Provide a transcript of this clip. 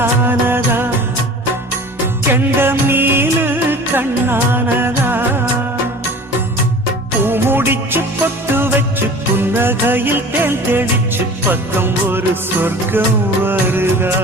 கண்ணானதா கெண்ட மீனு கண்ணானதா பூ முடிச்சு பொட்டு வச்சு புன்னகையில் தேன் தெளிச்சு பக்கம் ஒரு சொர்க்கம் வருதா